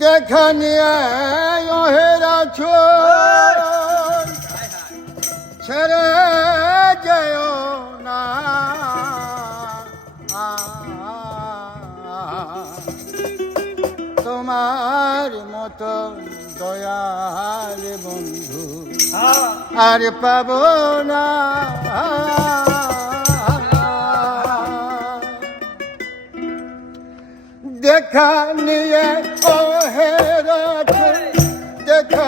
দেখা নিয়ে অহেরাছ ছেড়ে যায় না তোমার মতো দয়াল বন্ধু আর পাব না দেখা নিয়ে দেখা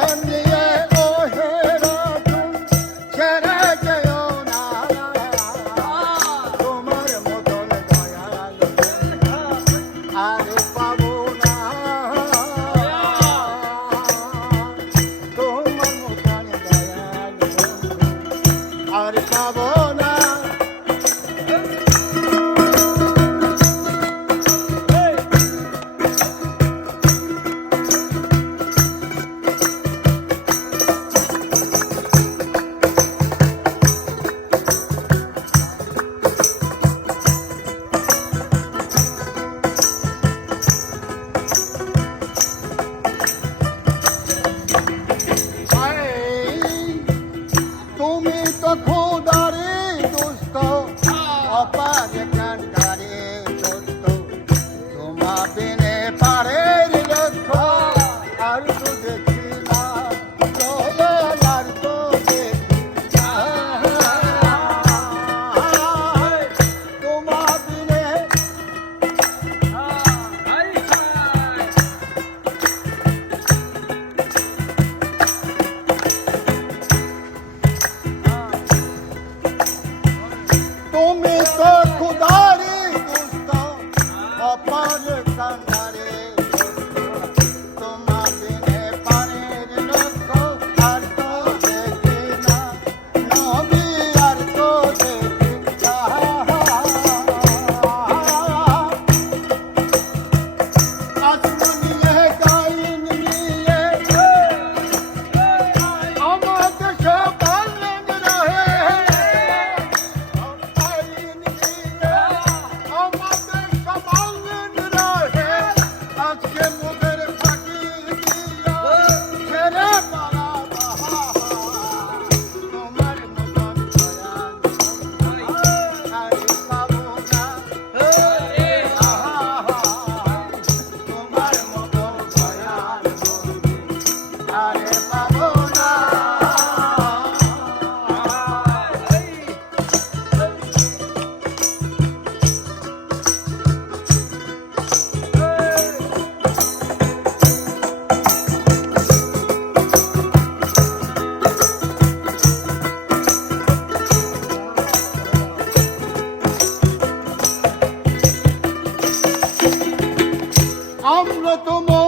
আমরা তোমার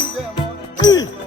Hey.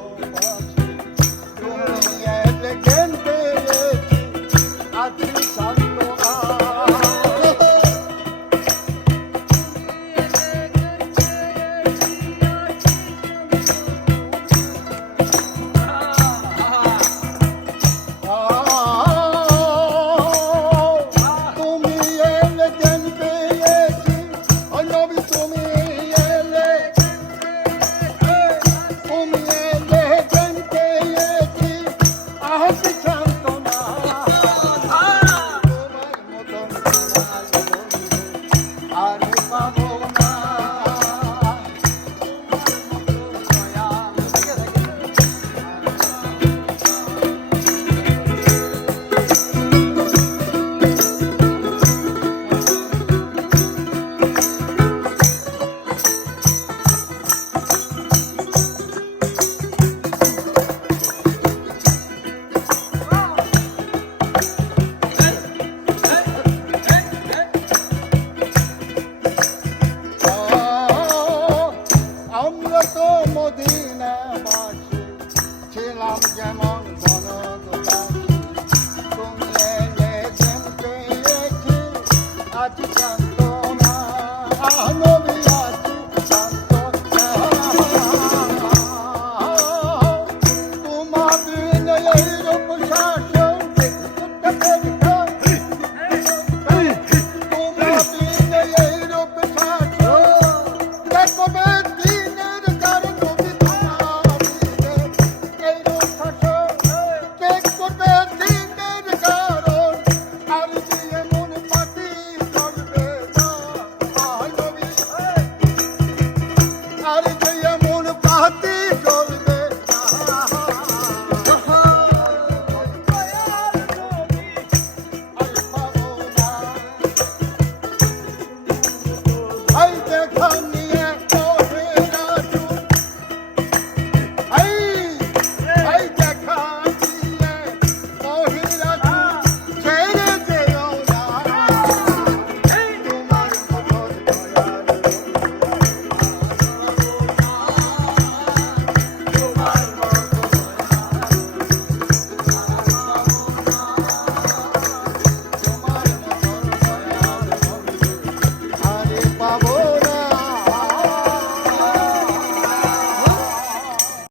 Vatican.